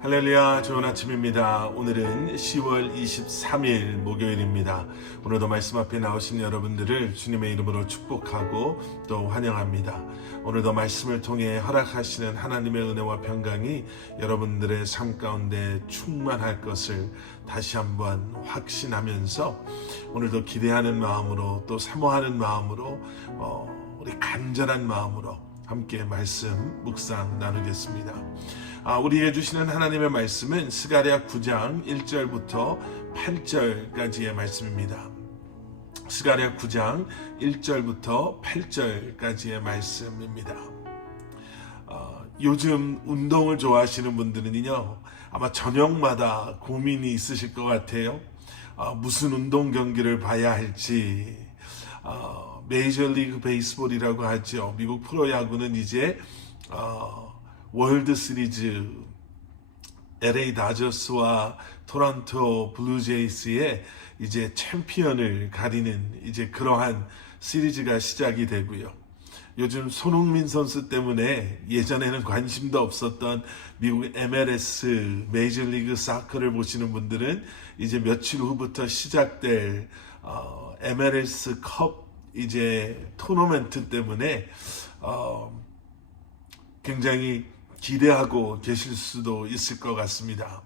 할렐루야, 좋은 아침입니다. 오늘은 10월 23일 목요일입니다. 오늘도 말씀 앞에 나오신 여러분들을 주님의 이름으로 축복하고 또 환영합니다. 오늘도 말씀을 통해 허락하시는 하나님의 은혜와 평강이 여러분들의 삶 가운데 충만할 것을 다시 한번 확신하면서 오늘도 기대하는 마음으로 또 사모하는 마음으로 우리 간절한 마음으로 함께 말씀 묵상 나누겠습니다. 우리에게 주시는 하나님의 말씀은 스가랴 9장 1절부터 8절까지의 말씀입니다. 스가랴 9장 1절부터 8절까지의 말씀입니다. 요즘 운동을 좋아하시는 분들은요, 아마 저녁마다 고민이 있으실 것 같아요. 무슨 운동 경기를 봐야 할지. 메이저리그 베이스볼이라고 하죠. 미국 프로야구는 이제 월드 시리즈 LA 다저스와 토론토 블루제이스의 이제 챔피언을 가리는 이제 그러한 시리즈가 시작이 되고요. 요즘 손흥민 선수 때문에 예전에는 관심도 없었던 미국 MLS 메이저리그 사커를 보시는 분들은 이제 며칠 후부터 시작될 MLS 컵 이제 토너먼트 때문에 굉장히 기대하고 계실 수도 있을 것 같습니다.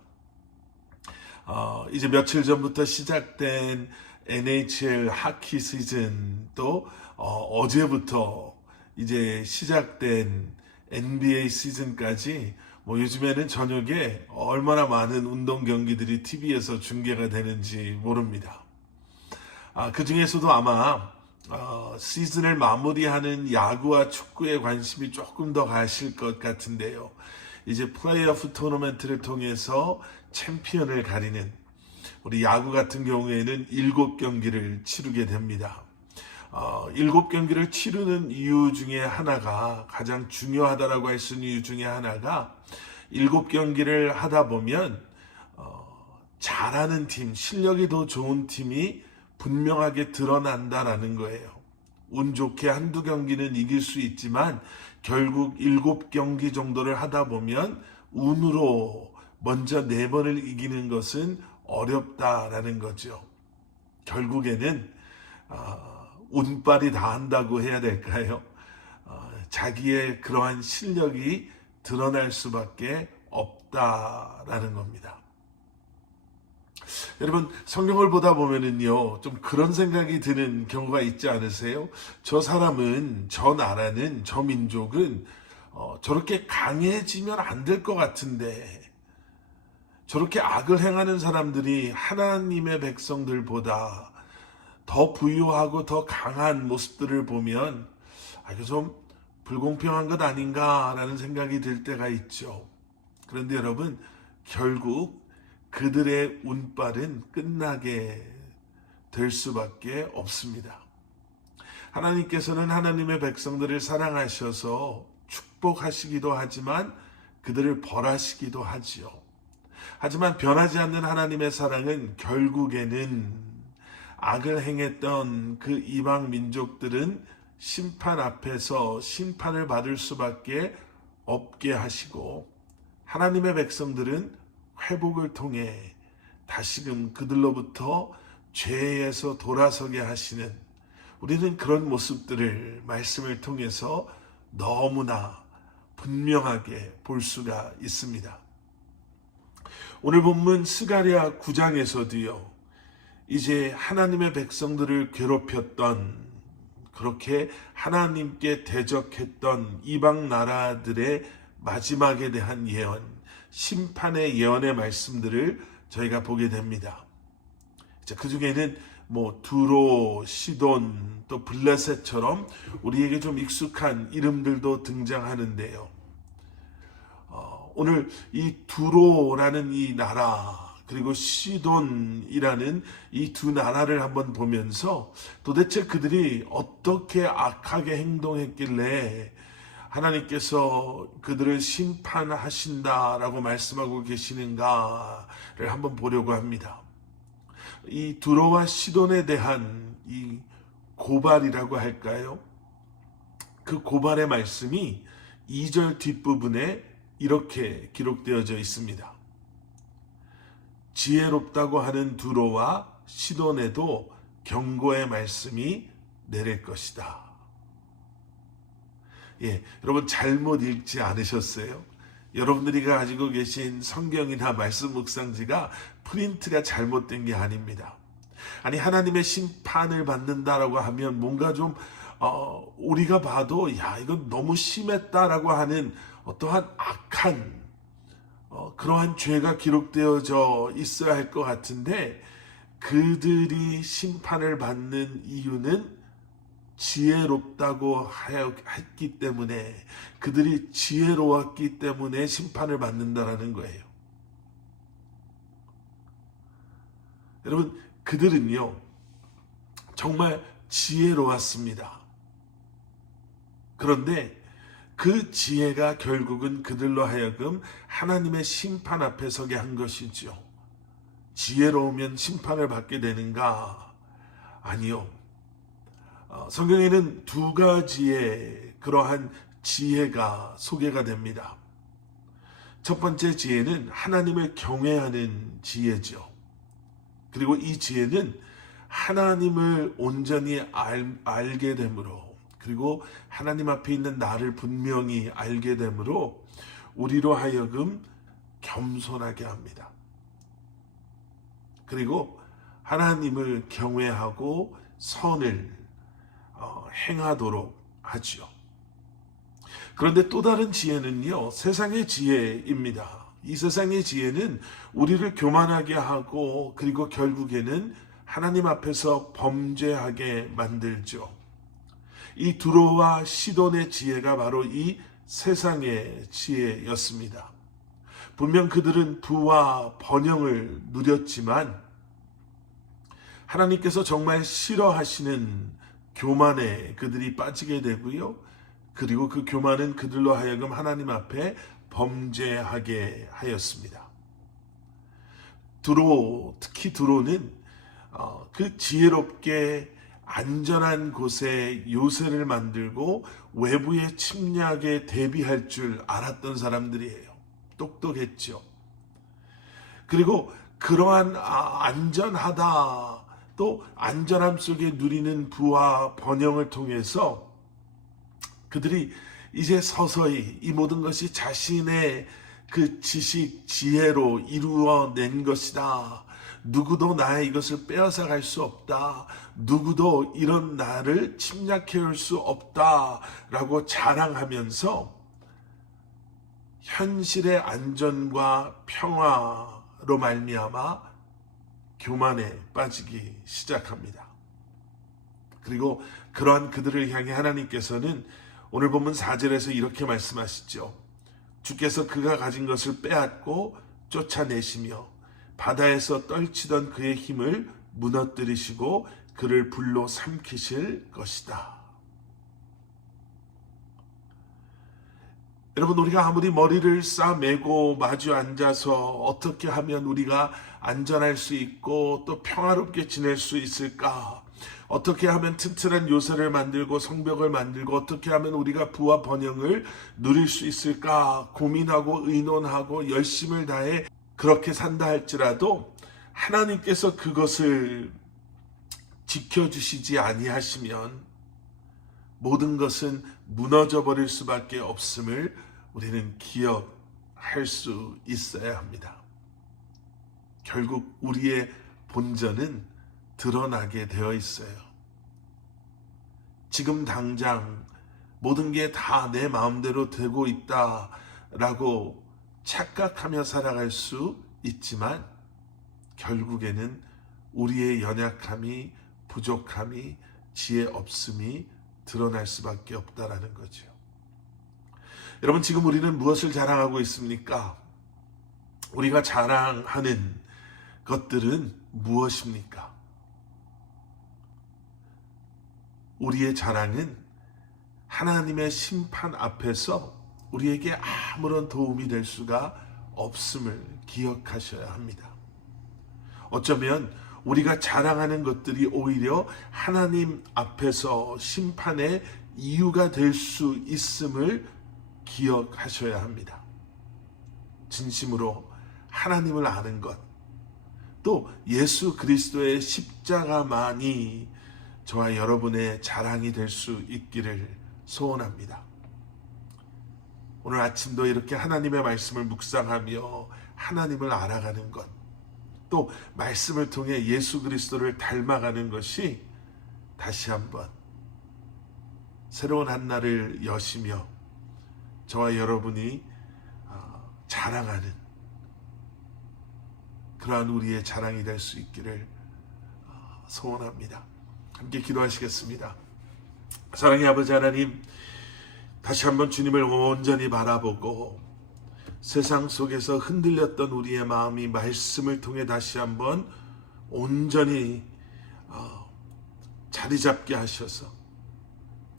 이제 며칠 전부터 시작된 NHL 하키 시즌도 어제부터 이제 시작된 NBA 시즌까지 요즘에는 저녁에 얼마나 많은 운동 경기들이 TV에서 중계가 되는지 모릅니다. 그 중에서도 아마 시즌을 마무리하는 야구와 축구에 관심이 조금 더 가실 것 같은데요. 이제 플레이오프 토너먼트를 통해서 챔피언을 가리는 우리 야구 같은 경우에는 7경기를 치르게 됩니다. 7경기를 치르는 이유 중에 하나가 가장 중요하다라고 할 수 있는 이유 중에 하나가 7경기를 하다 보면 잘하는 팀, 실력이 더 좋은 팀이 분명하게 드러난다라는 거예요. 운 좋게 한두 경기는 이길 수 있지만 결국 7경기 정도를 하다 보면 운으로 먼저 4번을 이기는 것은 어렵다라는 거죠. 결국에는 운빨이 다 한다고 해야 될까요? 자기의 그러한 실력이 드러날 수밖에 없다라는 겁니다. 여러분, 성경을 보다 보면은요, 좀 그런 생각이 드는 경우가 있지 않으세요? 저 사람은, 저 나라는, 저 민족은 저렇게 강해지면 안 될 것 같은데, 저렇게 악을 행하는 사람들이 하나님의 백성들보다 더 부유하고 더 강한 모습들을 보면 이거 좀 불공평한 것 아닌가라는 생각이 들 때가 있죠. 그런데 여러분, 결국 그들의 운빨은 끝나게 될 수밖에 없습니다. 하나님께서는 하나님의 백성들을 사랑하셔서 축복하시기도 하지만 그들을 벌하시기도 하지요. 하지만 변하지 않는 하나님의 사랑은 결국에는 악을 행했던 그 이방 민족들은 심판 앞에서 심판을 받을 수밖에 없게 하시고, 하나님의 백성들은 회복을 통해 다시금 그들로부터 죄에서 돌아서게 하시는, 우리는 그런 모습들을 말씀을 통해서 너무나 분명하게 볼 수가 있습니다. 오늘 본문 스가랴 9장에서도요, 이제 하나님의 백성들을 괴롭혔던, 그렇게 하나님께 대적했던 이방 나라들의 마지막에 대한 예언, 심판의 예언의 말씀들을 저희가 보게 됩니다. 그 중에는 두로, 시돈, 또 블레셋처럼 우리에게 좀 익숙한 이름들도 등장하는데요. 오늘 이 두로라는 이 나라, 그리고 시돈이라는 이 두 나라를 한번 보면서 도대체 그들이 어떻게 악하게 행동했길래 하나님께서 그들을 심판하신다라고 말씀하고 계시는가를 한번 보려고 합니다. 이 두로와 시돈에 대한 이 고발이라고 할까요? 그 고발의 말씀이 2절 뒷부분에 이렇게 기록되어져 있습니다. 지혜롭다고 하는 두로와 시돈에도 경고의 말씀이 내릴 것이다. 여러분 잘못 읽지 않으셨어요? 여러분들이 가지고 계신 성경이나 말씀 묵상지가 프린트가 잘못된 게 아닙니다. 아니 하나님의 심판을 받는다라고 하면 뭔가 좀 우리가 봐도 이건 너무 심했다라고 하는 어떠한 악한 그러한 죄가 기록되어져 있어야 할 것 같은데, 그들이 심판을 받는 이유는 지혜롭다고 했기 때문에, 그들이 지혜로웠기 때문에 심판을 받는다라는 거예요. 여러분, 그들은요 정말 지혜로웠습니다. 그런데 그 지혜가 결국은 그들로 하여금 하나님의 심판 앞에 서게 한 것이죠. 지혜로우면 심판을 받게 되는가? 아니요. 성경에는 두 가지의 그러한 지혜가 소개가 됩니다. 첫 번째 지혜는 하나님을 경외하는 지혜죠. 그리고 이 지혜는 하나님을 온전히 알게 되므로, 그리고 하나님 앞에 있는 나를 분명히 알게 되므로 우리로 하여금 겸손하게 합니다. 그리고 하나님을 경외하고 선을 행하도록 하죠. 그런데 또 다른 지혜는요, 세상의 지혜입니다. 이 세상의 지혜는 우리를 교만하게 하고, 그리고 결국에는 하나님 앞에서 범죄하게 만들죠. 이 두로와 시돈의 지혜가 바로 이 세상의 지혜였습니다. 분명 그들은 부와 번영을 누렸지만 하나님께서 정말 싫어하시는 교만에 그들이 빠지게 되고요. 그리고 그 교만은 그들로 하여금 하나님 앞에 범죄하게 하였습니다. 특히 두로는 그 지혜롭게 안전한 곳에 요새를 만들고 외부의 침략에 대비할 줄 알았던 사람들이에요. 똑똑했죠. 그리고 그러한 안전하다, 또 안전함 속에 누리는 부와 번영을 통해서 그들이 이제 서서히 이 모든 것이 자신의 그 지식, 지혜로 이루어낸 것이다. 누구도 나의 이것을 빼앗아 갈 수 없다. 누구도 이런 나를 침략해 올 수 없다. 라고 자랑하면서 현실의 안전과 평화로 말미암아 교만에 빠지기 시작합니다. 그리고 그러한 그들을 향해 하나님께서는 오늘 본문 4절에서 이렇게 말씀하시죠. 주께서 그가 가진 것을 빼앗고 쫓아내시며 바다에서 떨치던 그의 힘을 무너뜨리시고 그를 불로 삼키실 것이다. 여러분, 우리가 아무리 머리를 싸매고 마주 앉아서 어떻게 하면 우리가 안전할 수 있고 또 평화롭게 지낼 수 있을까? 어떻게 하면 튼튼한 요새를 만들고 성벽을 만들고 어떻게 하면 우리가 부와 번영을 누릴 수 있을까? 고민하고 의논하고 열심을 다해 그렇게 산다 할지라도 하나님께서 그것을 지켜주시지 아니하시면 모든 것은 무너져 버릴 수밖에 없음을 우리는 기억할 수 있어야 합니다. 결국 우리의 본전은 드러나게 되어 있어요. 지금 당장 모든 게 다 내 마음대로 되고 있다라고 착각하며 살아갈 수 있지만 결국에는 우리의 연약함이, 부족함이, 지혜 없음이 드러날 수밖에 없다라는 거죠. 여러분, 지금 우리는 무엇을 자랑하고 있습니까? 우리가 자랑하는 것들은 무엇입니까? 우리의 자랑은 하나님의 심판 앞에서 우리에게 아무런 도움이 될 수가 없음을 기억하셔야 합니다. 어쩌면 우리가 자랑하는 것들이 오히려 하나님 앞에서 심판의 이유가 될 수 있음을 기억하셔야 합니다. 진심으로 하나님을 아는 것, 또 예수 그리스도의 십자가만이 저와 여러분의 자랑이 될 수 있기를 소원합니다. 오늘 아침도 이렇게 하나님의 말씀을 묵상하며 하나님을 알아가는 것, 또 말씀을 통해 예수 그리스도를 닮아가는 것이 다시 한번 새로운 한 날을 여시며 저와 여러분이 자랑하는 그러한 우리의 자랑이 될 수 있기를 소원합니다. 함께 기도하시겠습니다. 사랑의 아버지 하나님, 다시 한번 주님을 온전히 바라보고 세상 속에서 흔들렸던 우리의 마음이 말씀을 통해 다시 한번 온전히 자리 잡게 하셔서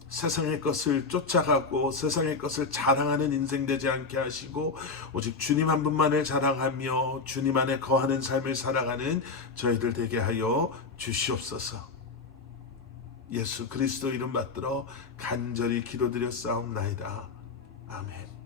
세상의 것을 쫓아가고 세상의 것을 자랑하는 인생 되지 않게 하시고 오직 주님 한 분만을 자랑하며 주님 안에 거하는 삶을 살아가는 저희들 되게 하여 주시옵소서. 예수 그리스도 이름 받들어 간절히 기도드렸사옵나이다. 아멘.